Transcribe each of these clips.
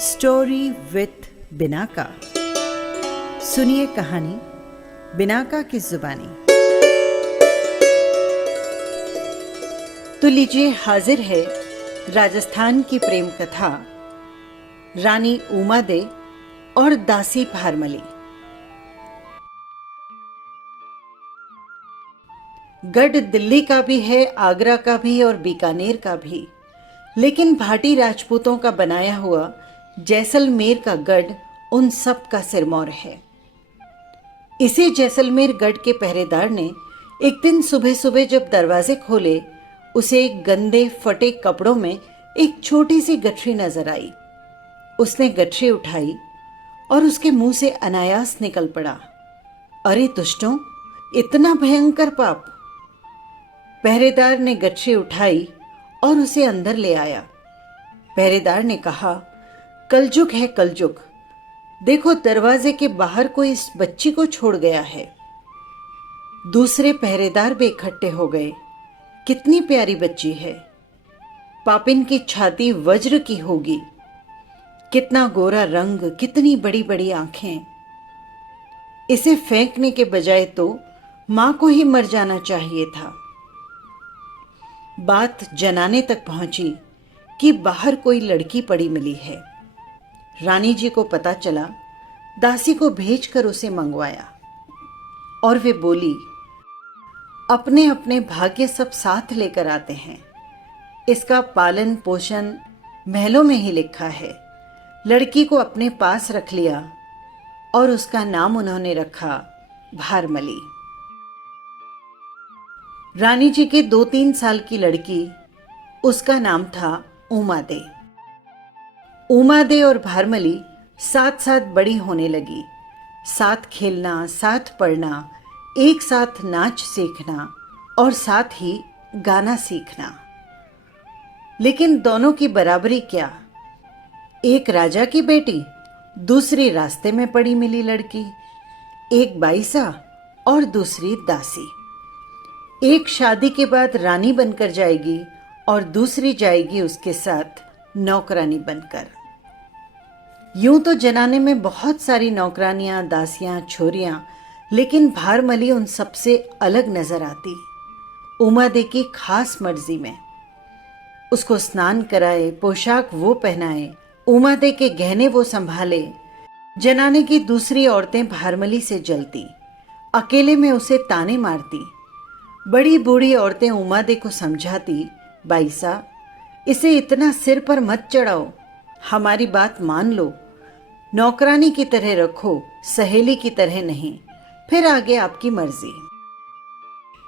Story with Binaca. सुनिए कहानी Binaca की जुबानी। तो लीजिए, हाजिर है राजस्थान की प्रेम कथा रानी उमादे और दासी भारमली। गढ़ दिल्ली का भी है, आगरा का भी और बीकानेर का भी, लेकिन भाटी राजपूतों का बनाया हुआ जैसलमेर का गढ़ उन सब का सिरमौर है। इसी जैसलमेर गढ़ के पहरेदार ने एक दिन सुबह सुबह जब दरवाजे खोले, उसे एक गंदे फटे कपड़ों में एक छोटी सी गठरी नजर आई। उसने गठरी उठाई और उसके मुंह से अनायास निकल पड़ा, अरे दुष्टों, इतना भयंकर पाप। पहरेदार ने गठरी उठाई और उसे अंदर ले आया। पहरेदार ने कहा, कलजुग है कलजुग, देखो दरवाजे के बाहर कोई इस बच्ची को छोड़ गया है। दूसरे पहरेदार भी इकट्ठे हो गए। कितनी प्यारी बच्ची है, पापिन की छाती वज्र की होगी, कितना गोरा रंग, कितनी बड़ी बड़ी आंखें। इसे फेंकने के बजाय तो मां को ही मर जाना चाहिए था। बात जनाने तक पहुंची कि बाहर कोई लड़की पड़ी मिली है। रानी जी को पता चला, दासी को भेजकर उसे मंगवाया और वे बोली, अपने अपने भाग्य सब साथ लेकर आते हैं। इसका पालन पोषण महलों में ही लिखा है। लड़की को अपने पास रख लिया और उसका नाम उन्होंने रखा भारमली। रानी जी की 2-3 साल की लड़की, उसका नाम था उमादे। उमादे और भारमली साथ साथ बड़ी होने लगी। साथ खेलना, साथ पढ़ना, एक साथ नाच सीखना और साथ ही गाना सीखना। लेकिन दोनों की बराबरी क्या, एक राजा की बेटी, दूसरी रास्ते में पड़ी मिली लड़की। एक बाईसा और दूसरी दासी। एक शादी के बाद रानी बनकर जाएगी और दूसरी जाएगी उसके साथ नौकरानी बनकर। यूं तो जनाने में बहुत सारी नौकरानियां, दासियां, छोरियां, लेकिन भारमली उन सबसे अलग नजर आती। उमादे की खास मर्जी में उसको स्नान कराए, पोशाक वो पहनाए, उमादे के गहने वो संभाले। जनाने की दूसरी औरतें भारमली से जलती, अकेले में उसे ताने मारती। बड़ी बूढ़ी औरतें उमादे को समझाती, बाईसा, इसे इतना सिर पर मत चढ़ाओ, हमारी बात मान लो, नौकरानी की तरह रखो, सहेली की तरह नहीं, फिर आगे आपकी मर्जी।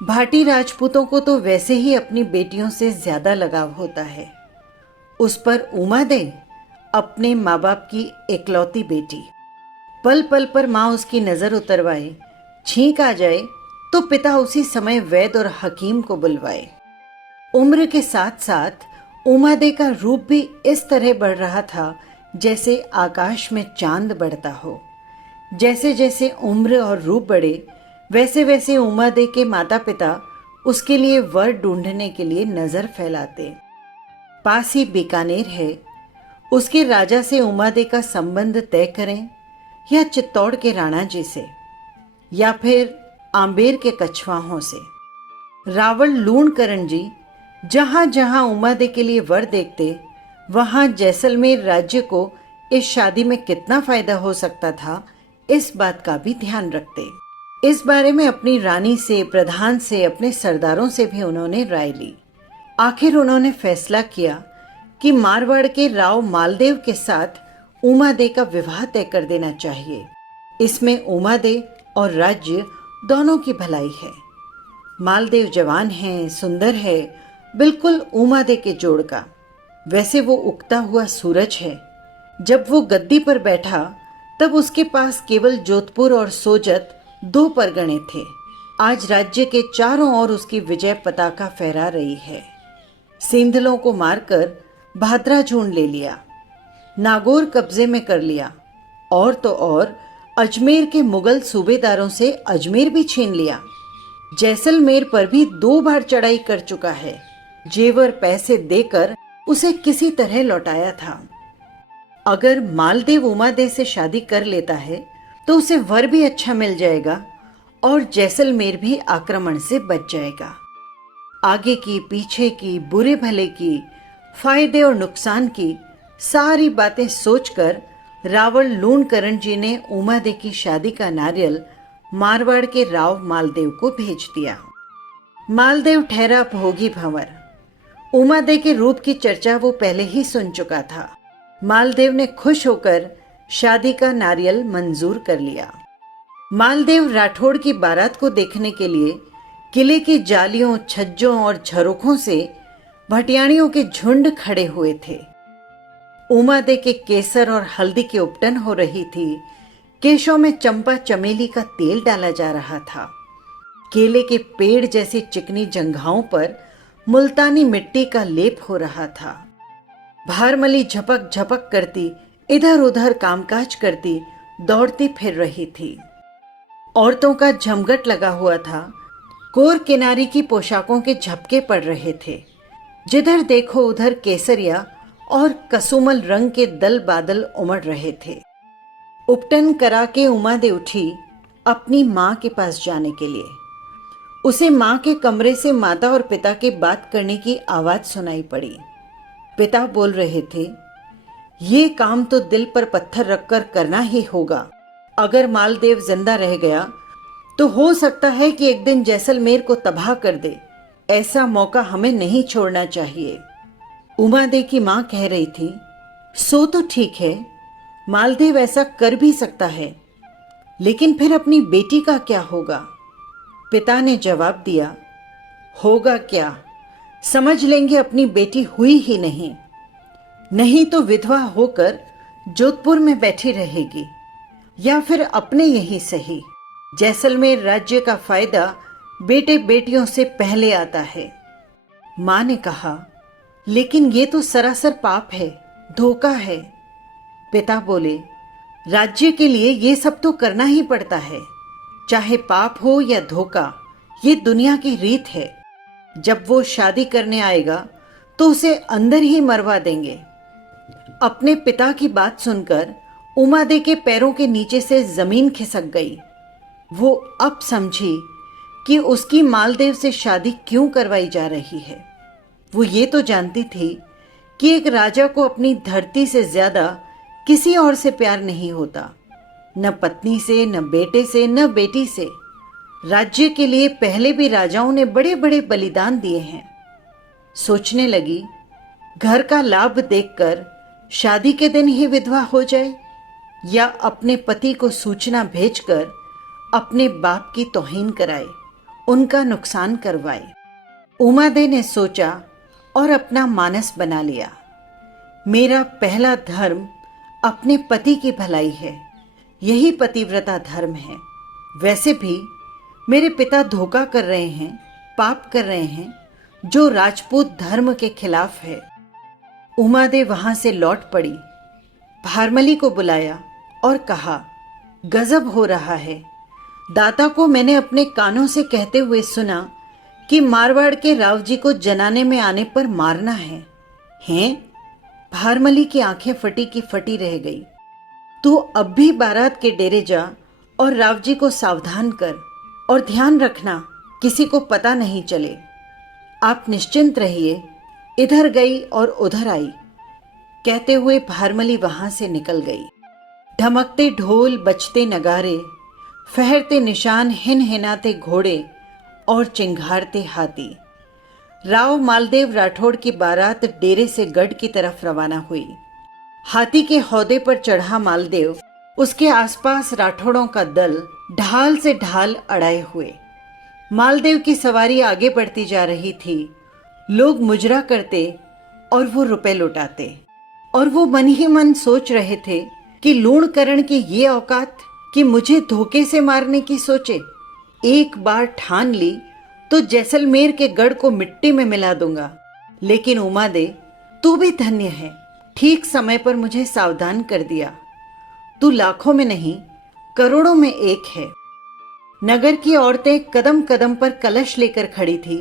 भाटी राजपूतों को तो वैसे ही अपनी बेटियों से ज्यादा लगाव होता है। उस पर उमादे अपने माँ बाप की एकलौती बेटी, पल पल पर माँ उसकी नजर उतरवाए, छींक आ जाए तो पिता उसी समय वैद्य और हकीम को बुलवाए। उम्र के साथ साथ उमादे का रूप भी इस तरह बढ़ रहा था जैसे आकाश में चांद बढ़ता हो। जैसे जैसे उम्र और रूप बढ़े, वैसे वैसे उमादे के माता पिता उसके लिए वर ढूंढने के लिए नजर फैलाते। पास ही बीकानेर है, उसके राजा से उमादे का संबंध तय करें, या चित्तौड़ के राणा जी से, या फिर आंबेर के कछवाहों से। रावण लूणकरण जी जहां जहां उमादे के लिए वर देखते, वहां जैसलमेर राज्य को इस शादी में कितना फायदा हो सकता था, इस बात का भी ध्यान रखते। इस बारे में अपनी रानी से, प्रधान से, अपने सरदारों से भी उन्होंने राय ली। आखिर उन्होंने फैसला किया कि मारवाड़ के राव मालदेव के साथ उमादे का विवाह तय कर देना चाहिए। इसमें उमादे और राज्य दोनों की भलाई है। मालदेव जवान है, सुंदर है, बिल्कुल उमादे के जोड़ का। वैसे वो उगता हुआ सूरज है। जब वो गद्दी पर बैठा तब उसके पास केवल जोधपुर और सोजत 2 परगणे थे। आज राज्य के चारों ओर उसकी विजय पताका फहरा रही है। सिंधलों को मारकर भाद्रा झूण ले लिया, नागौर कब्जे में कर लिया, और तो और अजमेर के मुगल सूबेदारों से अजमेर भी छीन लिया। जैसलमेर पर भी 2 बार चढ़ाई कर चुका है। जेवर पैसे देकर उसे किसी तरह लौटाया था। अगर मालदेव उमादेव से शादी कर लेता है तो उसे वर भी अच्छा मिल जाएगा और जैसलमेर भी आक्रमण से बच जाएगा। आगे की पीछे की, बुरे भले की, फायदे और नुकसान की सारी बातें सोचकर रावण लूणकरण जी ने उमादेव की शादी का नारियल मारवाड़ के राव मालदेव को भेज दिया। मालदेव ठहरा भोगी भंवर। उमादेव के रूप की चर्चा वो पहले ही सुन चुका था। मालदेव ने खुश होकर शादी का नारियल मंजूर कर लिया। मालदेव राठौड़ की बारात को देखने के लिए किले की जालियों, छज्जों और झरोखों से भटियाणियों के झुंड खड़े हुए थे। उमादेव के केसर और हल्दी की उपटन हो रही थी। केशों में चंपा चमेली का तेल डाला जा रहा था। केले के पेड़ जैसी चिकनी जंघाओं पर मुल्तानी मिट्टी का लेप हो रहा था। भारमली झपक झपक करती इधर उधर कामकाज करती दौड़ती फिर रही थी। औरतों का जमघट लगा हुआ था। कोर किनारी की पोशाकों के झपके पड़ रहे थे। जिधर देखो उधर केसरिया और कसुमल रंग के दल बादल उमड़ रहे थे। उपटन करा के उमादेव उठी अपनी माँ के पास जाने के लिए। उसे माँ के कमरे से माता और पिता की बात करने की आवाज सुनाई पड़ी। पिता बोल रहे थे, ये काम तो दिल पर पत्थर रखकर करना ही होगा। अगर मालदेव जिंदा रह गया तो हो सकता है कि एक दिन जैसलमेर को तबाह कर दे। ऐसा मौका हमें नहीं छोड़ना चाहिए। उमादेव की माँ कह रही थी, सो तो ठीक है, मालदेव ऐसा कर भी सकता है, लेकिन फिर अपनी बेटी का क्या होगा? पिता ने जवाब दिया, होगा क्या? समझ लेंगे अपनी बेटी हुई ही नहीं, नहीं तो विधवा होकर जोधपुर में बैठी रहेगी, या फिर अपने यहीं सही। जैसलमेर राज्य का फायदा बेटे बेटियों से पहले आता है। मां ने कहा, लेकिन ये तो सरासर पाप है, धोखा है। पिता बोले, राज्य के लिए ये सब तो करना ही पड़ता है, चाहे पाप हो या धोखा, ये दुनिया की रीत है। जब वो शादी करने आएगा तो उसे अंदर ही मरवा देंगे। अपने पिता की बात सुनकर उमादेव के पैरों के नीचे से जमीन खिसक गई। वो अब समझी कि उसकी मालदेव से शादी क्यों करवाई जा रही है। वो ये तो जानती थी कि एक राजा को अपनी धरती से ज्यादा किसी और से प्यार नहीं होता, न पत्नी से, न बेटे से, न बेटी से। राज्य के लिए पहले भी राजाओं ने बड़े बड़े बलिदान दिए हैं। सोचने लगी, घर का लाभ देखकर शादी के दिन ही विधवा हो जाए, या अपने पति को सूचना भेजकर अपने बाप की तौहीन कराए, उनका नुकसान करवाए। उमादेव ने सोचा और अपना मानस बना लिया। मेरा पहला धर्म अपने पति की भलाई है, यही पतिव्रता धर्म है। वैसे भी मेरे पिता धोखा कर रहे हैं, पाप कर रहे हैं, जो राजपूत धर्म के खिलाफ है। उमादेव वहां से लौट पड़ी। भारमली को बुलाया और कहा, गजब हो रहा है। दाता को मैंने अपने कानों से कहते हुए सुना कि मारवाड़ के राव जी को जनाने में आने पर मारना है। हैं? भारमली की आंखें फटी की फटी रह गई। तू अब भी बारात के डेरे जा और राव जी को सावधान कर, और ध्यान रखना किसी को पता नहीं चले। आप निश्चिंत रहिए। इधर गई और उधर आई, कहते हुए भारमली वहां से निकल गई। ढमकते ढोल, बजते नगारे, फहरते निशान, हिनहिनाते घोड़े और चिंघारते हाथी। राव मालदेव राठौड़ की बारात डेरे से गढ़ की तरफ रवाना हुई। हाथी के हौदे पर चढ़ा मालदेव, उसके आसपास राठौड़ों का दल ढाल से ढाल अड़ाए हुए। मालदेव की सवारी आगे बढ़ती जा रही थी। लोग मुजरा करते और वो रुपए लुटाते, और वो मन ही मन सोच रहे थे कि लूणकरण की ये औकात कि मुझे धोखे से मारने की सोचे। एक बार ठान ली तो जैसलमेर के गढ़ को मिट्टी में मिला दूंगा। लेकिन उमादेव, तू भी धन्य है, ठीक समय पर मुझे सावधान कर दिया। तू लाखों में नहीं, करोड़ों में एक है। नगर की औरतें कदम कदम पर कलश लेकर खड़ी थी।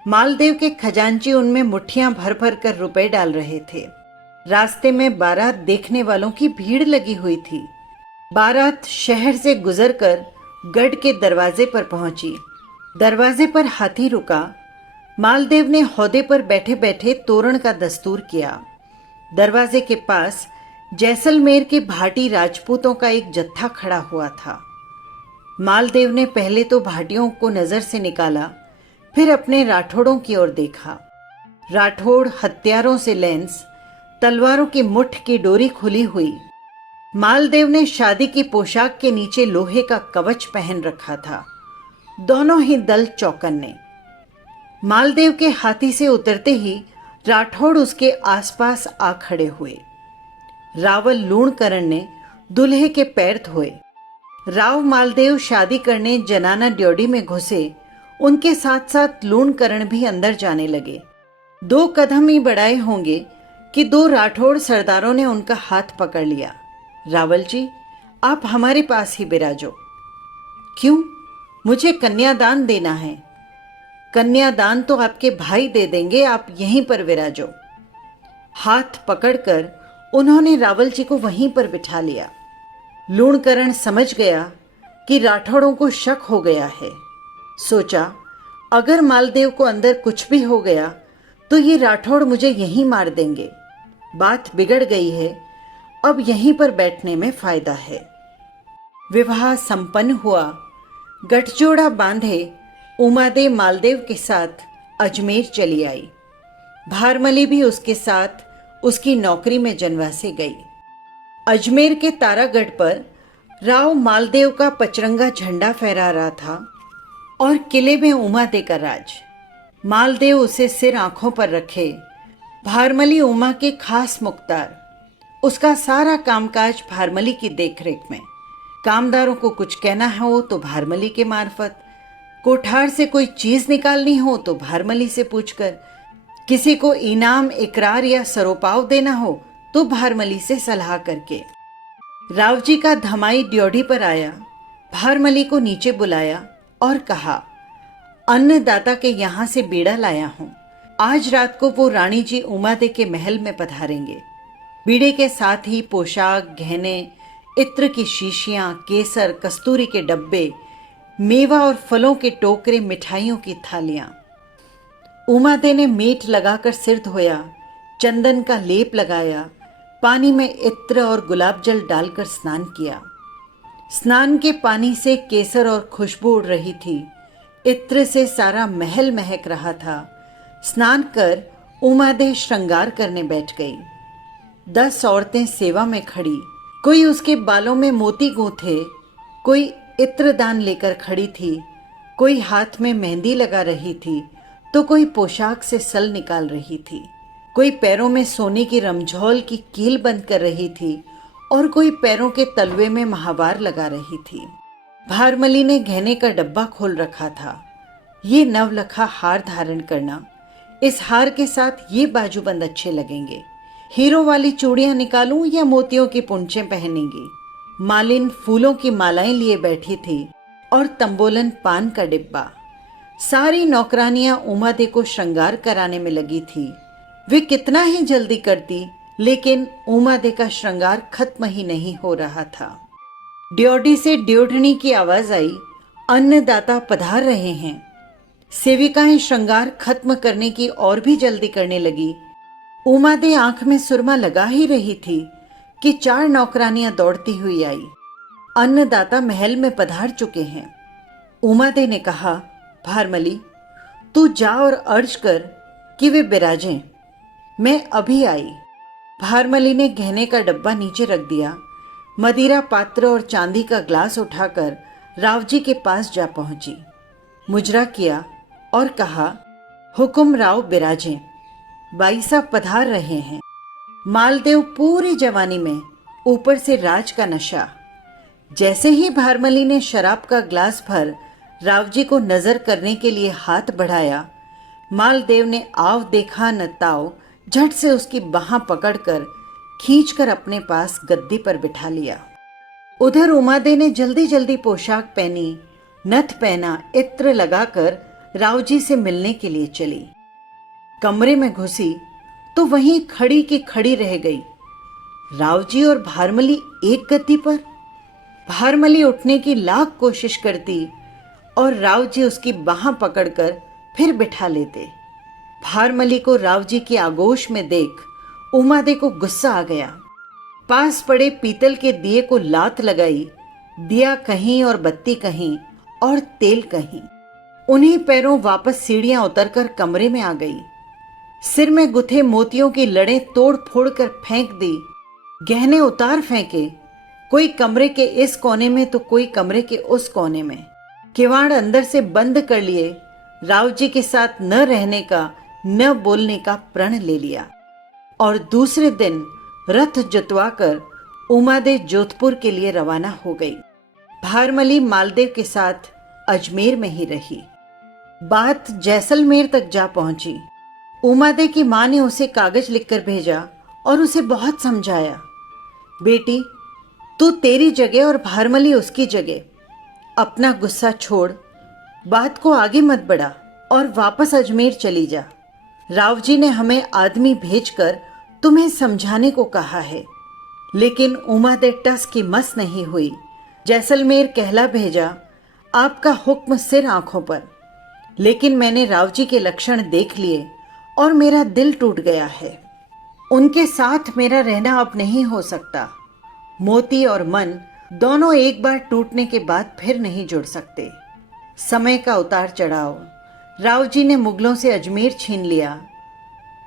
मालदेव के खजांची उनमें मुट्ठियां भर भर कर रुपए डाल रहे थे। रास्ते में बारात देखने वालों की भीड़ लगी हुई थी। बारात शहर से गुजरकर गढ़ के दरवाजे पर पहुंची। दरवाजे पर हाथी रुका। मालदेव ने हौदे पर बैठे बैठे तोरण का दस्तूर किया। दरवाजे के पास जैसलमेर के भाटी राजपूतों का एक जत्था खड़ा हुआ था। मालदेव ने पहले तो भाटियों को नजर से निकाला, फिर अपने राठौड़ों की ओर देखा। राठौड़ हथियारों से लैंस, तलवारों की मुठ की डोरी खुली हुई। मालदेव ने शादी की पोशाक के नीचे लोहे का कवच पहन रखा था। दोनों ही दल चौकन्ने। मालदेव के हाथी से उतरते ही राठौड़ उसके आसपास आ खड़े हुए। रावल लूणकरण ने दूल्हे के पैर धोए। राव मालदेव शादी करने जनाना ड्योढ़ी में घुसे। उनके साथ साथ लूणकरण भी अंदर जाने लगे। 2 कदम ही बढ़ाए होंगे कि 2 राठौड़ सरदारों ने उनका हाथ पकड़ लिया। रावल जी, आप हमारे पास ही विराजो। क्यों? मुझे कन्यादान देना है। कन्यादान तो आपके भाई दे देंगे, आप यहीं पर विराजो। हाथ पकड़कर उन्होंने रावल जी को वहीं पर बिठा लिया। लूणकरण समझ गया कि राठौड़ों को शक हो गया है। सोचा, अगर मालदेव को अंदर कुछ भी हो गया तो ये राठौड़ मुझे यहीं मार देंगे। बात बिगड़ गई है, अब यहीं पर बैठने में फायदा है। विवाह संपन्न हुआ। गठजोड़ा बांधे उमादे मालदेव के साथ अजमेर चली आई। भारमली भी उसके साथ उसकी नौकरी में जनवासे गई। अजमेर के तारागढ़ पर राव मालदेव का पचरंगा झंडा फहरा रहा था और किले में उमादे का राज। मालदेव उसे सिर आंखों पर रखे। भारमली उमा के खास मुख्तार। उसका सारा कामकाज भारमली की देखरेख में। कामदारों को कुछ कहना हो तो भारमली के मार्फत, कोठार से कोई चीज निकालनी हो तो भारमली से पूछकर, किसी को इनाम, इकरार या सरोपाव देना हो तो भारमली से सलाह करके। रावजी का धमाई ड्योढ़ी पर आया। भारमली को नीचे बुलाया और कहा, अन्नदाता के यहां से बीड़ा लाया हूं। आज रात को वो रानी जी उमादे के महल में पधारेंगे। बीड़े के साथ ही पोशाक, गहने, इत्र की शीशियां, केसर, कस्तूरी के डब्बे, मेवा और फलों के टोकरे, मिठाइयों की थालियां। उमादे ने मीठ लगाकर सिर धोया, चंदन का लेप लगाया, पानी में इत्र और गुलाब जल डालकर स्नान किया। स्नान के पानी से केसर और खुशबू उड़ रही थी। इत्र से सारा महल महक रहा था। स्नान कर उमादे श्रृंगार करने बैठ गई। 10 औरतें सेवा में खड़ी। कोई उसके बालों में मोती गूंथे, कोई इत्रदान लेकर खड़ी थी, कोई हाथ में मेहंदी लगा रही थी तो कोई पोशाक से सल निकाल रही थी, कोई पैरों में सोने की रमझौल की कील बंद कर रही थी और कोई पैरों के तलवे में महावार लगा रही थी। भारमली ने गहने का डब्बा खोल रखा था। ये नवलखा हार धारण करना, इस हार के साथ ये बाजूबंद अच्छे लगेंगे। हीरो वाली चूड़ियां निकालूं या मोतियों की पुंछें पहनेंगी। मालिन फूलों की मालाएं लिए बैठी थी और तंबोलन पान का डिब्बा। सारी नौकरानियां उमादे को श्रृंगार कराने में लगी थी। वे कितना ही जल्दी करती, लेकिन उमादे का श्रृंगार खत्म ही नहीं हो रहा था। ड्योढ़ी से ड्योढ़नी की आवाज आई, अन्नदाता पधार रहे हैं। सेविकाएं श्रृंगार खत्म करने की और भी जल्दी करने लगी। उमादे आंख में सुरमा लगा ही रही थी कि 4 नौकरानियां दौड़ती हुई आई। अन्नदाता महल में पधार चुके हैं। उमादे ने कहा, भारमली, तू जा और अर्ज कर कि वे बिराजें। मैं अभी आई। भारमली ने गहने का डब्बा नीचे रख दिया। मदिरा पात्र और चांदी का ग्लास उठाकर रावजी के पास जा पहुंची। मुजरा किया और कहा, हुकुम राव बिराजें। बाई साहब पधार रहे हैं। मालदेव पूरी जवानी में, ऊपर से राज का नशा। जैसे ही भारमली ने शराब का ग्लास भर रावजी को नजर करने के लिए हाथ बढ़ाया, मालदेव ने आव देखा न ताव, झट से उसकी बाह पकड़कर खींचकर अपने पास गद्दी पर बिठा लिया। उधर उमादे ने जल्दी जल्दी पोशाक पहनी, नथ पहना, इत्र लगाकर रावजी से मिलने के लिए चली। कमरे में घुसी तो वहीं खड़ी की खड़ी रह गई। रावजी और भारमली एक गति पर। भारमली उठने की लाख कोशिश करती और रावजी उसकी बाह पकड़कर फिर बिठा लेते। भारमली को रावजी की आगोश में देख उमादे को गुस्सा आ गया। पास पड़े पीतल के दिए को लात लगाई। दिया कहीं और बत्ती कहीं और तेल कहीं। उन्हीं पैरों वापस सीढ़ियां उतरकर कमरे में आ गई। सिर में गुथे मोतियों की लड़ें तोड़ फोड़ कर फेंक दी। गहने उतार फेंके, कोई कमरे के इस कोने में तो कोई कमरे के उस कोने में। किवाड़ अंदर से बंद कर लिए। रावजी के साथ न रहने का न बोलने का प्रण ले लिया और दूसरे दिन रथ जुतवाकर उमादे जोधपुर के लिए रवाना हो गई। भारमली मालदेव के साथ अजमेर में ही रही। बात जैसलमेर तक जा पहुंची। उमादे की मां ने उसे कागज लिखकर भेजा और उसे बहुत समझाया। बेटी, तू तेरी जगह और भारमली उसकी जगह। अपना गुस्सा छोड़, बात को आगे मत बढ़ा और वापस अजमेर चली जा। रावजी ने हमें आदमी भेजकर तुम्हें समझाने को कहा है। लेकिन उमादे टस की मस नहीं हुई। जैसलमेर कहला भेजा, आपका हुक्म सिर आंखों पर। लेकिन मैंने रावजी के लक्षण देख लिए और मेरा दिल टूट गया है। उनके साथ मेरा रहना अब नहीं हो सकता। मोती और मन दोनों एक बार टूटने के बाद फिर नहीं जुड़ सकते। समय का उतार चढ़ाव। रावजी ने मुगलों से अजमेर छीन लिया।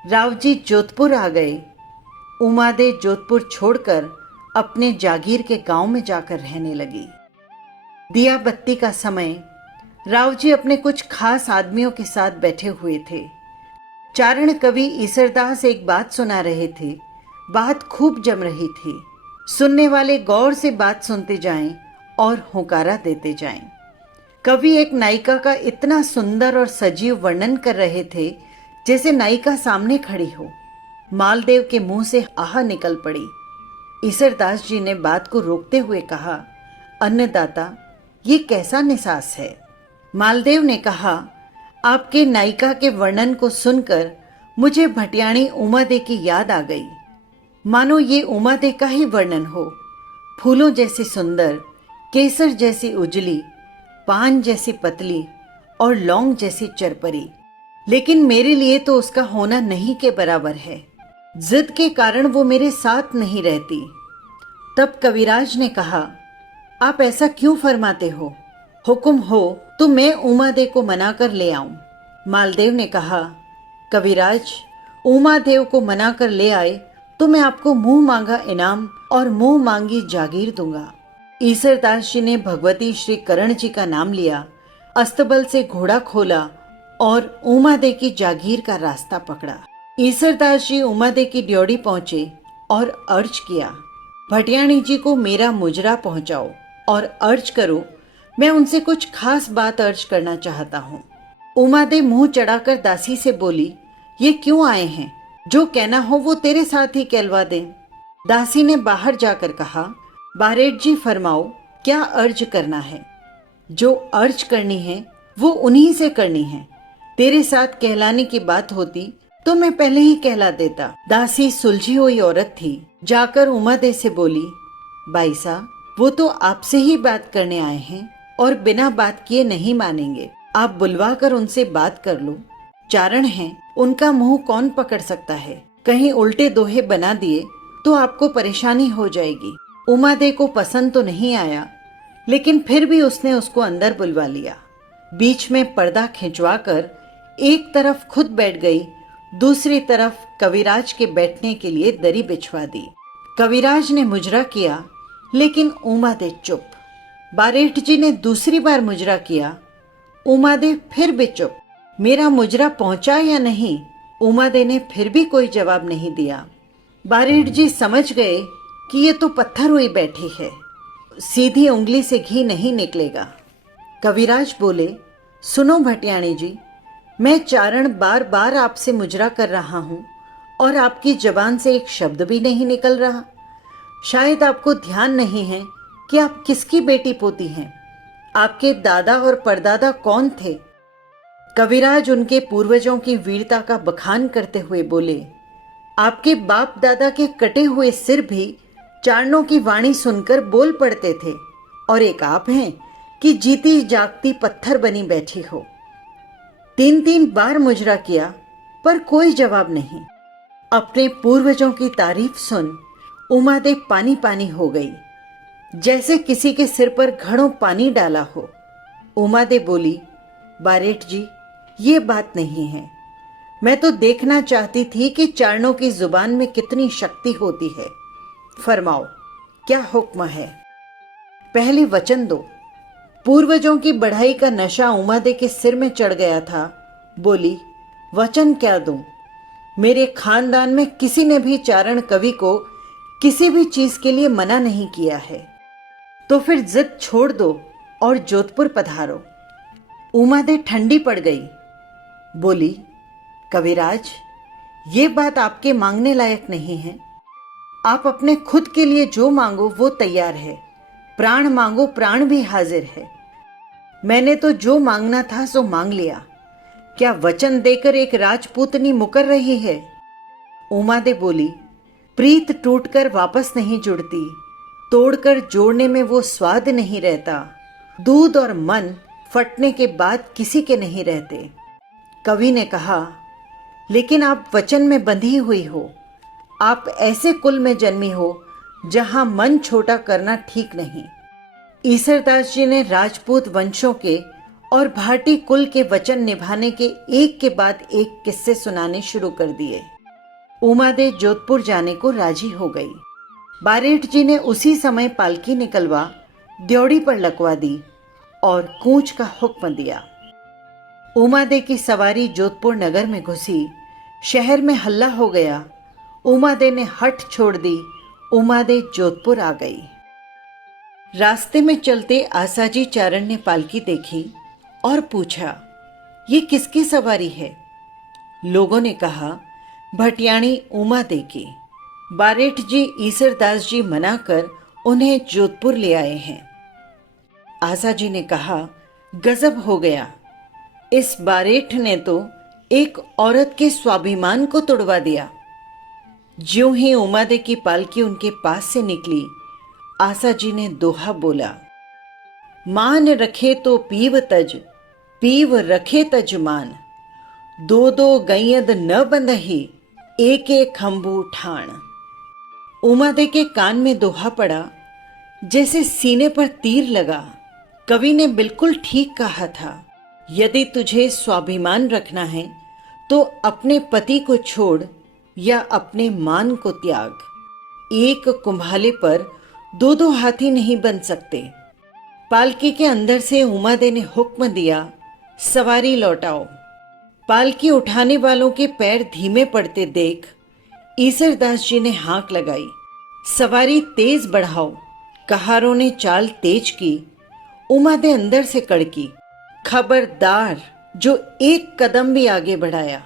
रावजी जोधपुर आ गए। उमादे जोधपुर छोड़कर अपने जागीर के गांव में जाकर रहने लगी। दिया बत्ती का समय। रावजी अपने कुछ खास आदमियों के साथ बैठे हुए थे। चारण कवि ईसरदास एक बात सुना रहे थे। बात खूब जम रही थी। सुनने वाले गौर से बात सुनते जाएं और हुंकारा देते जाएं। कवि एक नायिका का इतना सुंदर और सजीव वर्णन कर रहे थे जैसे नायिका सामने खड़ी हो। मालदेव के मुंह से आह निकल पड़ी। ईसरदास जी ने बात को रोकते हुए कहा, अन्नदाता, ये कैसा निसास है। मालदेव ने कहा, आपके नायिका के वर्णन को सुनकर मुझे भटियाणी उमादे की याद आ गई। मानो ये उमादे का ही वर्णन हो। फूलों जैसी सुंदर, केसर जैसी उजली, पान जैसी पतली और लौंग जैसी चरपरी। लेकिन मेरे लिए तो उसका होना नहीं के बराबर है। जिद के कारण वो मेरे साथ नहीं रहती। तब कविराज ने कहा, आप ऐसा क्यों फरमाते हो? हुक्म हो तो मैं उमादे को मनाकर ले आऊं। मालदेव ने कहा, कविराज, उमादेव को मनाकर ले आए तो मैं आपको मुंह मांगा इनाम और मुंह मांगी जागीर दूंगा। ईसरदास जी ने भगवती श्री करण जी का नाम लिया, अस्तबल से घोड़ा खोला और उमादे की जागीर का रास्ता पकड़ा। ईसरदास जी उमादे की ड्योढ़ी पहुंचे और अर्ज किया, भटियाणी जी को मेरा मुजरा पहुंचाओ और अर्ज करो, मैं उनसे कुछ खास बात अर्ज करना चाहता हूँ। उमादे मुंह चढ़ाकर दासी से बोली, ये क्यों आए हैं? जो कहना हो वो तेरे साथ ही कहलवा दें। दासी ने बाहर जाकर कहा, बारेट जी फरमाओ, क्या अर्ज करना है? जो अर्ज करनी है वो उन्हीं से करनी है। तेरे साथ कहलाने की बात होती तो मैं पहले ही कहला देता। दासी सुलझी हुई औरत थी। जाकर उमादे से बोली, भाई साहब, वो तो आपसे ही बात करने आए हैं और बिना बात किए नहीं मानेंगे। आप बुलवा कर उनसे बात कर लो। चारण हैं, उनका मुंह कौन पकड़ सकता है? कहीं उल्टे दोहे बना दिए तो आपको परेशानी हो जाएगी। उमादे को पसंद तो नहीं आया, लेकिन फिर भी उसने उसको अंदर बुलवा लिया। बीच में पर्दा खिंचवाकर एक तरफ खुद बैठ गई, दूसरी तरफ कविराज के बैठने के लिए दरी बिछवा दी। कविराज ने मुजरा किया, लेकिन उमादे चुप। बारेठ जी ने दूसरी बार मुजरा किया, उमादे फिर भी चुप। मेरा मुजरा पहुंचा या नहीं? उमादे ने फिर भी कोई जवाब नहीं दिया। बारेठ जी समझ गए कि ये तो पत्थर हुई बैठी है, सीधी उंगली से घी नहीं निकलेगा। कविराज बोले, सुनो भटियाणी जी, मैं चारण बार बार आपसे मुजरा कर रहा हूं और आपकी जबान से एक शब्द भी नहीं निकल रहा। शायद आपको ध्यान नहीं है कि आप किसकी बेटी पोती हैं। आपके दादा और परदादा कौन थे? कविराज उनके पूर्वजों की वीरता का बखान करते हुए बोले, आपके बाप दादा के कटे हुए सिर भी चारणों की वाणी सुनकर बोल पड़ते थे, और एक आप हैं कि जीती जागती पत्थर बनी बैठी हो। 3-3 बार मुजरा किया पर कोई जवाब नहीं। अपने पूर्वजों की तारीफ सुन उमादेव पानी पानी हो गई, जैसे किसी के सिर पर घड़ों पानी डाला हो। उमादेव बोली, बारेठ जी, ये बात नहीं है। मैं तो देखना चाहती थी कि चारणों की जुबान में कितनी शक्ति होती है। फरमाओ, क्या हुक्म है? पहले वचन दो। पूर्वजों की बढ़ाई का नशा उमादेव के सिर में चढ़ गया था। बोली, वचन क्या दूं? मेरे खानदान में किसी ने भी चारण कवि को किसी भी चीज के लिए मना नहीं किया है। तो फिर जिद छोड़ दो और जोधपुर पधारो। उमादेव ठंडी पड़ गई। बोली, कविराज, ये बात आपके मांगने लायक नहीं है। आप अपने खुद के लिए जो मांगो वो तैयार है। प्राण मांगो, प्राण भी हाजिर है। मैंने तो जो मांगना था सो मांग लिया। क्या वचन देकर एक राजपूतनी मुकर रही है? उमादेव बोली, प्रीत टूटकर वापस नहीं जुड़ती, तोड़कर जोड़ने में वो स्वाद नहीं रहता। दूध और मन फटने के बाद किसी के नहीं रहते। कवि ने कहा, लेकिन आप वचन में बंधी हुई हो। आप ऐसे कुल में जन्मी हो जहां मन छोटा करना ठीक नहीं। ईसरदास जी ने राजपूत वंशों के और भाटी कुल के वचन निभाने के एक के बाद एक किस्से सुनाने शुरू कर दिए। उमादेव जोधपुर जाने को राजी हो गई। बारेठ जी ने उसी समय पालकी निकलवा ड्योढ़ी पर लकवा दी और कूच का हुक्म दिया। उमादेव की सवारी जोधपुर नगर में घुसी। शहर में हल्ला हो गया। उमादेव ने हट छोड़ दी। उमादेव जोधपुर आ गई। रास्ते में चलते आसाजी चारण ने पालकी देखी और पूछा, ये किसकी सवारी है? लोगों ने कहा, भटियाणी उमादेव की। बारेठ जी ईसरदास जी मना कर उन्हें जोधपुर ले आए हैं। आसाजी ने कहा, गजब हो गया। इस बारेठ ने तो एक औरत के स्वाभिमान को तोड़वा दिया। ज्यों ही उमादेव की पालकी उनके पास से निकली, आसाजी ने दोहा बोला, मान रखे तो पीव तज, पीव रखे तज मान। दो दो गैयद न बंधही, एक एक खंभू ठाण। उमादेव के कान में दोहा पड़ा, जैसे सीने पर तीर लगा। कवि ने बिल्कुल ठीक कहा था। यदि तुझे स्वाभिमान रखना है तो अपने पति को छोड़ या अपने मान को त्याग। एक कुंभाले पर दो दो हाथी नहीं बन सकते। पालकी के अंदर से उमादेव ने हुक्म दिया, सवारी लौटाओ। पालकी उठाने वालों के पैर धीमे पड़ते देख ईसरदास जी ने हाक लगाई, सवारी तेज बढ़ाओ। कहारों ने चाल तेज की। उमादेव अंदर से कड़की, खबरदार, जो एक कदम भी आगे बढ़ाया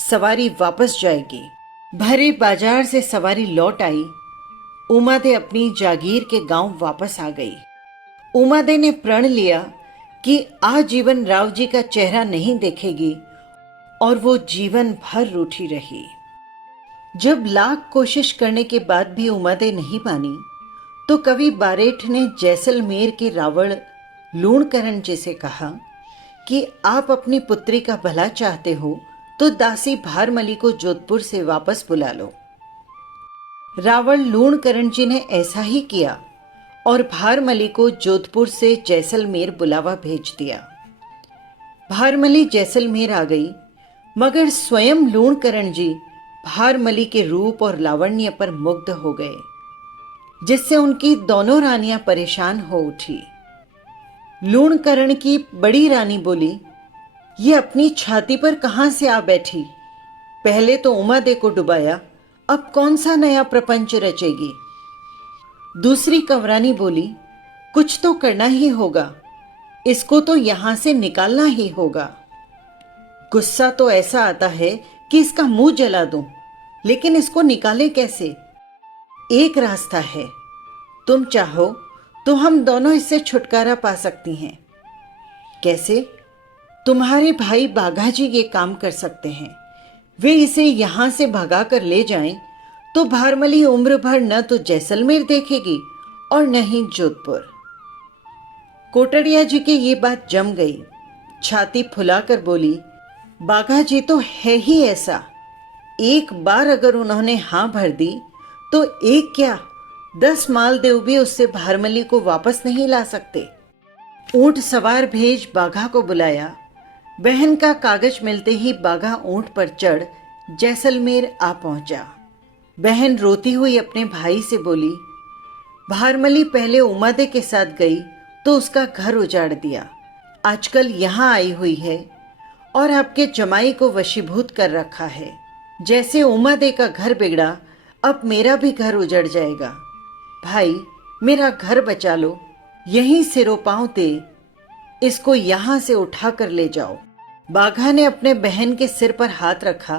सवारी वापस जाएगी। भरे बाजार से सवारी लौट आई। उमादेव अपनी जागीर के गांव वापस आ गई। उमादेव ने प्रण लिया कि आजीवन राव जी का चेहरा नहीं देखेगी, और वो जीवन भर रूठी रही। जब लाख कोशिश करने के बाद भी उमादेव नहीं मानी, तो कवि बारेठ ने जैसलमेर के रावण लूणकरण जी से कहा कि आप अपनी पुत्री का भला चाहते हो तो दासी भारमली को जोधपुर से वापस बुला लो। रावण लूणकरण जी ने ऐसा ही किया और भारमली को जोधपुर से जैसलमेर बुलावा भेज दिया। भारमली जैसलमेर आ गई, मगर स्वयं लूणकरण जी भारमली के रूप और लावण्य पर मुग्ध हो गए, जिससे उनकी दोनों रानियां परेशान हो उठी। लूणकरण की बड़ी रानी बोली, ये अपनी छाती पर कहां से आ बैठी? पहले तो उमादेव को डुबाया, अब कौन सा नया प्रपंच रचेगी? दूसरी कंवरानी बोली, कुछ तो करना ही होगा, इसको तो यहां से निकालना ही होगा। गुस्सा तो ऐसा आता है कि इसका मुंह जला दूं, लेकिन इसको निकाले कैसे? एक रास्ता है, तुम चाहो तो हम दोनों इससे छुटकारा पा सकती हैं। कैसे? तुम्हारे भाई बाघाजी ये काम कर सकते हैं। वे इसे यहाँ से भगा कर ले जाएं तो भारमली उम्र भर न तो जैसलमेर देखेगी और न ही जोधपुर। कोटड़िया जी की ये बात जम गई। छाती फुलाकर बोली, बाघा जी तो है ही ऐसा। एक बार अगर उन्होंने हाँ भर दी तो एक क्या 10 मालदेव भी उससे भारमली को वापस नहीं ला सकते। ऊंट सवार भेज बाघा को बुलाया। बहन का कागज मिलते ही बाघा ऊंट पर चढ़ जैसलमेर आ पहुंचा। बहन रोती हुई अपने भाई से बोली, भारमली पहले उमादे के साथ गई तो उसका घर उजाड़ दिया, आजकल यहाँ आई हुई है और आपके जमाई को वशीभूत कर रखा है। जैसे उमादे का घर बिगड़ा, अब मेरा भी घर उजड़ जाएगा। भाई, मेरा घर बचा लो, यहीं सिरों पांव दे इसको यहां से उठा कर ले जाओ। बाघा ने अपने बहन के सिर पर हाथ रखा।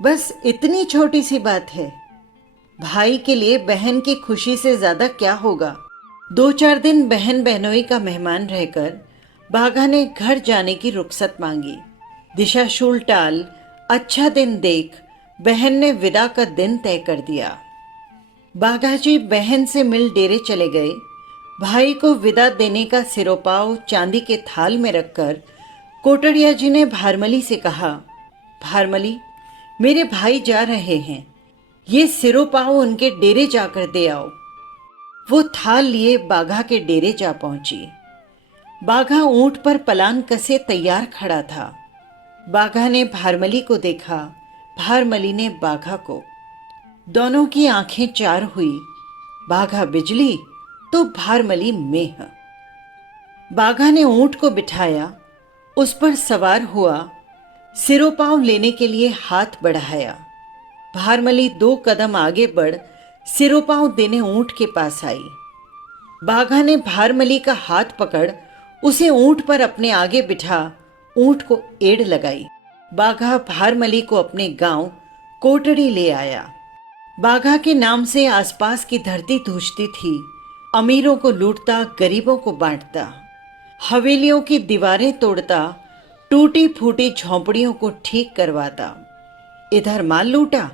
बस इतनी छोटी सी बात है, भाई के लिए बहन की खुशी से ज्यादा क्या होगा। 2-4 दिन बहन बहनोई का मेहमान रहकर बाघा ने घर जाने की रुखसत मांगी। दिशाशूल टाल अच्छा दिन देख बहन ने विदा का दिन तय कर दिया। बाघाजी बहन से मिल डेरे चले गए। भाई को विदा देने का सिरोपाव चांदी के थाल में रखकर कोटड़िया जी ने भारमली से कहा, भारमली, मेरे भाई जा रहे हैं, ये सिरोपाव उनके डेरे जाकर दे आओ। वो थाल लिए बाघा के डेरे जा पहुंची। बाघा ऊंट पर पलान कसे तैयार खड़ा था। बाघा ने भारमली को देखा, भारमली ने बाघा को। दोनों की आंखें चार हुई। बाघा बिजली तो भारमली मेह। बाघा ने ऊंट को बिठाया, उस पर सवार हुआ, सिरोपाव लेने के लिए हाथ बढ़ाया। भारमली 2 कदम आगे बढ़ सिरोपाव देने ऊंट के पास आई। बाघा ने भारमली का हाथ पकड़ उसे ऊंट पर अपने आगे बिठा ऊंट को एड़ लगाई। बाघा भारमली को अपने गांव कोटड़ी ले आया। बाघा के नाम से आसपास की धरती धूजती थी। अमीरों को लूटता, गरीबों को बांटता, हवेलियों की दीवारें तोड़ता, टूटी फूटी झोंपड़ियों को ठीक करवाता। इधर माल लूटा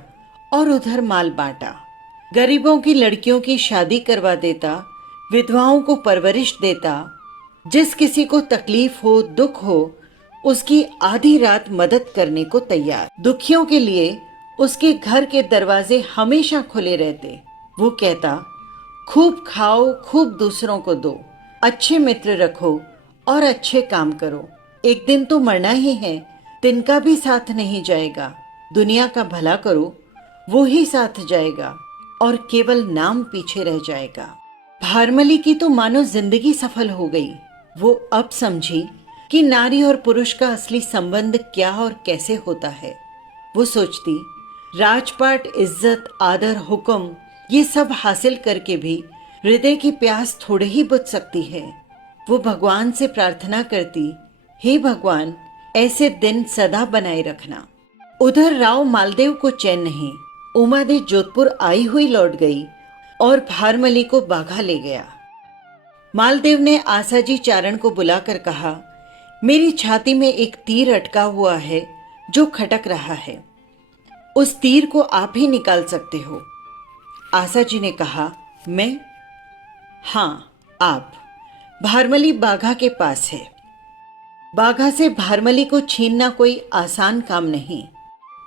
और उधर माल बांटा। गरीबों की लड़कियों की शादी करवा देता, विधवाओं को परवरिश देता। जिस किसी को तकलीफ हो, दुख हो, उसकी आधी रात मदद करने को तैयार। दुखियों के लिए उसके घर के दरवाजे हमेशा खुले रहते। वो कहता, खूब खाओ, खूब दूसरों को दो, अच्छे मित्र रखो और अच्छे काम करो। एक दिन तो मरना ही है, तिनका भी साथ नहीं जाएगा। दुनिया का भला करो, वो ही साथ जाएगा और केवल नाम पीछे रह जाएगा। भारमली की तो मानो जिंदगी सफल हो गई। वो अब समझी कि नारी और पुरुष का असली संबंध क्या और कैसे होता है। वो सोचती, राजपाट, इज्जत, आदर, हुक्म, ये सब हासिल करके भी हृदय की प्यास थोड़े ही बुझ सकती है। वो भगवान से प्रार्थना करती, हे भगवान, ऐसे दिन सदा बनाए रखना। उधर राव मालदेव को चैन नहीं। उमादे जोधपुर आई हुई लौट गई और भारमली को बाघा ले गया। मालदेव ने आसाजी चारण को बुलाकर कहा, मेरी छाती में एक तीर अटका हुआ है जो खटक रहा है, उस तीर को आप ही निकाल सकते हो। आसाजी ने कहा, मैं? हाँ, आप। भारमली बाघा के पास है। बाघा से भारमली को छीनना कोई आसान काम नहीं।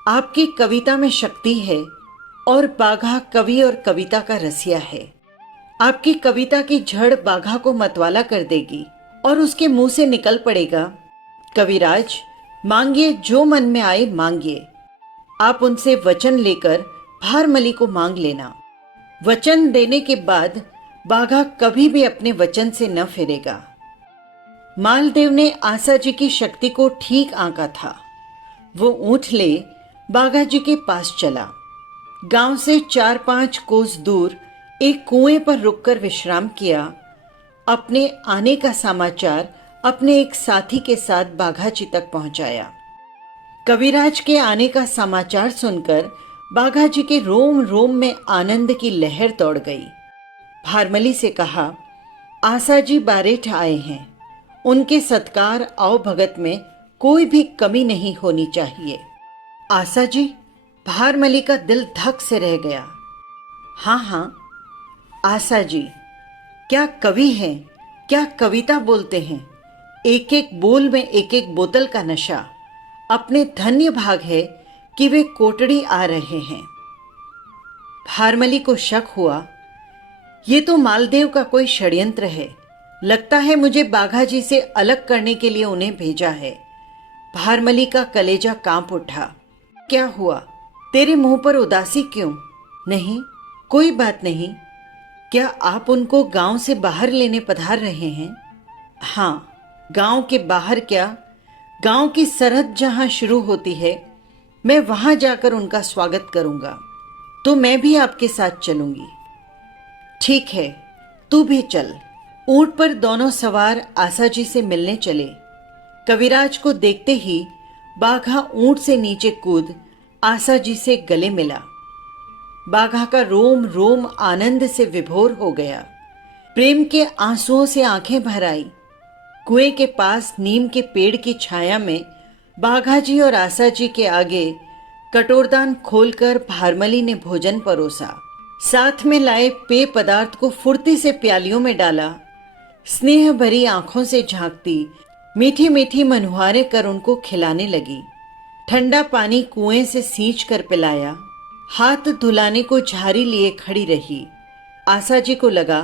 आपकी कविता में शक्ति है और बाघा कवि और कविता का रसिया है। आपकी कविता की झड़ बाघा को मतवाला कर देगी और उसके मुंह से निकल पड़ेगा, कविराज, मांगिए जो मन में आए मांगिए। आप उनसे वचन लेकर भारमली को मांग लेना। वचन देने के बाद बाघा कभी भी अपने वचन से न फिरेगा। मालदेव ने आसाजी की शक्ति को ठीक आंका था। वो ऊंट ले बाघा जी के पास चला। गांव से 4-5 कोस दूर एक कुएं पर रुककर विश्राम किया। अपने आने का समाचार अपने एक साथी के साथ बाघा जी तक पहुंचाया। कविराज के आने का समाचार सुनकर बाघा जी के रोम रोम में आनंद की लहर दौड़ गई। भारमली से कहा, आसाजी बारेठ आए हैं, उनके सत्कार आओ भगत में कोई भी कमी नहीं होनी चाहिए। आशा जी, भारमली का दिल धक से रह गया। हाँ हाँ आशा जी, क्या कवि हैं, क्या कविता बोलते हैं। एक एक बोल में एक एक बोतल का नशा। अपने धन्य भाग है कि वे कोटड़ी आ रहे हैं। भारमली को शक हुआ, ये तो मालदेव का कोई षड्यंत्र है। लगता है मुझे बाघा जी से अलग करने के लिए उन्हें भेजा है। भारमली का कलेजा कांप उठा। क्या हुआ, तेरे मुंह पर उदासी क्यों? नहीं, कोई बात नहीं। क्या आप उनको गांव से बाहर लेने पधार रहे हैं? हाँ, गांव के बाहर क्या, गांव की सरहद जहां शुरू होती है, मैं वहां जाकर उनका स्वागत करूंगा। तो मैं भी आपके साथ चलूंगी। ठीक है, तू भी चल। ऊंट पर दोनों सवार आशा जी से मिलने चले। कविराज को देखते ही बाघा ऊंट से नीचे कूद आशा जी से गले मिला। बाघा का रोम रोम आनंद से विभोर हो गया। प्रेम के आंसुओं से आंखें भर आई। कुएं के पास नीम के पेड़ की छाया में बाघा जी और आशा जी के आगे कटोरदान खोलकर भारमली ने भोजन परोसा। साथ में लाए पेय पदार्थ को फुर्ती से प्यालियों में डाला। स्नेह भरी आंखों से झांकती मीठी मीठी मनुहारें कर उनको खिलाने लगी। ठंडा पानी कुएं से सींच कर पिलाया। हाथ धुलाने को झारी लिए खड़ी रही। आशा जी को लगा,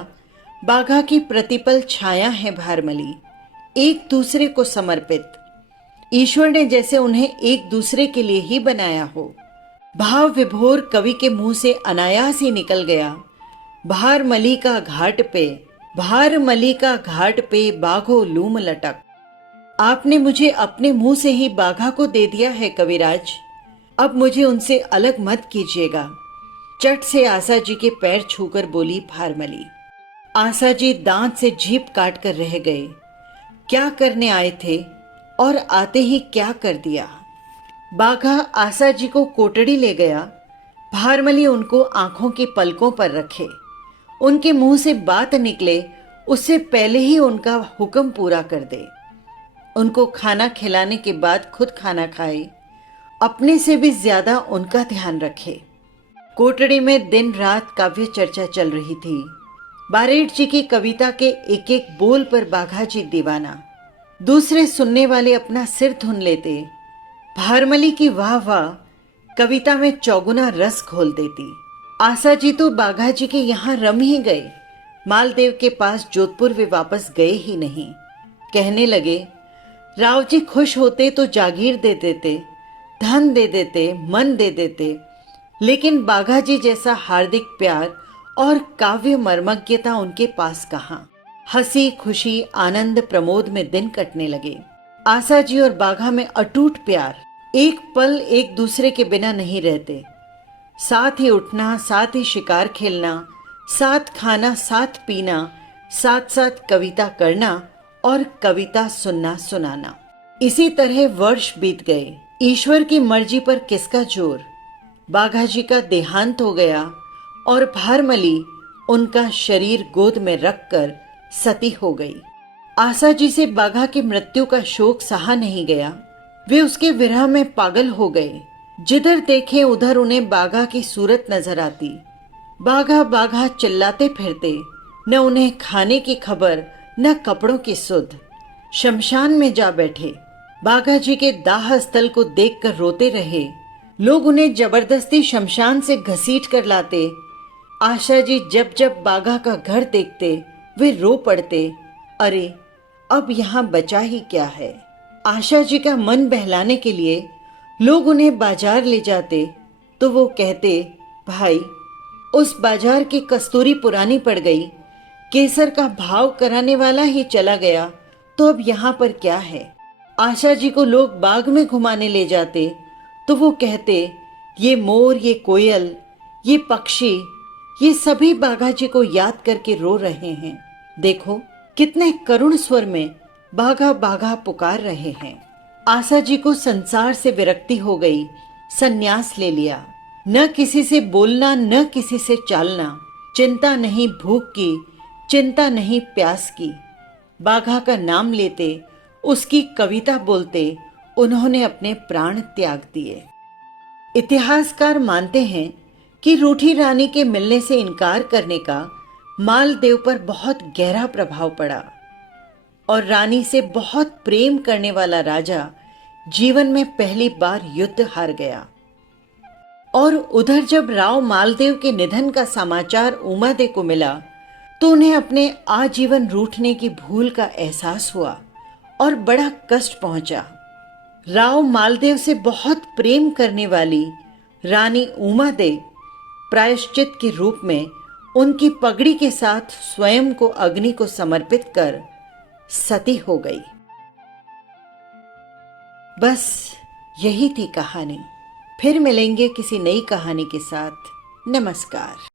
बाघा की प्रतिपल छाया है भारमली, एक दूसरे को समर्पित। ईश्वर ने जैसे उन्हें एक दूसरे के लिए ही बनाया हो। भाव विभोर कवि के मुंह से अनायास ही निकल गया, भारमली का घाट पे, भारमली का घाट पे बाघो लूम लटक। आपने मुझे अपने मुंह से ही बाघा को दे दिया है कविराज, अब मुझे उनसे अलग मत कीजिएगा। चट से आशा जी के पैर छूकर बोली भारमली। आशा जी दांत से जीभ काट कर रह गए। क्या करने आए थे और आते ही क्या कर दिया। बाघा आशा जी को कोटड़ी ले गया। भारमली उनको आंखों की पलकों पर रखे। उनके मुंह से बात निकले उससे पहले ही उनका हुक्म पूरा कर दे। उनको खाना खिलाने के बाद खुद खाना खाए, अपने से भी ज्यादा उनका ध्यान रखे। कोटड़ी में दिन रात काव्य चर्चा चल रही थी। बारेठ जी की कविता के एक एक बोल पर बाघा जी दीवाना। दूसरे सुनने वाले अपना सिर धुन लेते। भारमली की वाह वाह कविता में चौगुना रस घोल देती। आशा जी तो बाघा जी के यहाँ रम ही गए। मालदेव के पास जोधपुर वे वापस गए ही नहीं। कहने लगे, राव जी खुश होते तो जागीर दे देते, धन दे देते, मन दे देते, लेकिन बाघा जी जैसा हार्दिक प्यार और काव्य मर्मज्ञता उनके पास कहाँ। हंसी खुशी आनंद प्रमोद में दिन कटने लगे। आशा जी और बाघा में अटूट प्यार। एक पल एक दूसरे के बिना नहीं रहते। साथ ही उठना, साथ ही शिकार खेलना, साथ खाना, साथ पीना, साथ साथ कविता करना और कविता सुनना सुनाना। इसी तरह वर्ष बीत गए। ईश्वर की मर्जी पर किसका जोर। बाघा जी का देहांत हो गया और भारमली उनका शरीर गोद में रखकर सती हो गई। आशा जी से बाघा की मृत्यु का शोक सहा नहीं गया। वे उसके विरह में पागल हो गए। जिधर देखे उधर उन्हें बाघा की सूरत नजर आती। बाघा बाघा चिल्लाते फिरते, न उन्हें खाने की खबर न कपड़ों की सुध। शमशान में जा बैठे। बाघा जी के दाह स्थल को देखकर रोते रहे। लोग उन्हें जबरदस्ती शमशान से घसीट कर लाते। आशा जी जब जब बाघा का घर देखते वे रो पड़ते, अरे अब यहाँ बचा ही क्या है। आशा जी का मन बहलाने के लिए लोग उन्हें बाजार ले जाते तो वो कहते, भाई उस बाजार की कस्तूरी पुरानी पड़ गई, केसर का भाव कराने वाला ही चला गया, तो अब यहाँ पर क्या है। आशा जी को लोग बाग में घुमाने ले जाते तो वो कहते, ये मोर, ये कोयल, ये पक्षी, ये सभी बाघा जी को याद करके रो रहे हैं। देखो कितने करुण स्वर में बाघा बाघा पुकार रहे हैं। आशा जी को संसार से विरक्ति हो गई। संन्यास ले लिया। न किसी से बोलना, न किसी से चालना। चिंता नहीं भूख की, चिंता नहीं प्यास की। बाघा का नाम लेते, उसकी कविता बोलते उन्होंने अपने प्राण त्याग दिए। इतिहासकार मानते हैं कि रूठी रानी के मिलने से इनकार करने का मालदेव पर बहुत गहरा प्रभाव पड़ा और रानी से बहुत प्रेम करने वाला राजा जीवन में पहली बार युद्ध हार गया। और उधर जब राव मालदेव के निधन का समाचार उमादे को मिला तो उन्हें अपने आजीवन रूठने की भूल का एहसास हुआ और बड़ा कष्ट पहुंचा। राव मालदेव से बहुत प्रेम करने वाली रानी उमादे प्रायश्चित के रूप में उनकी पगड़ी के साथ स्वयं को अग्नि को समर्पित कर सती हो गई। बस यही थी कहानी। फिर मिलेंगे किसी नई कहानी के साथ। नमस्कार।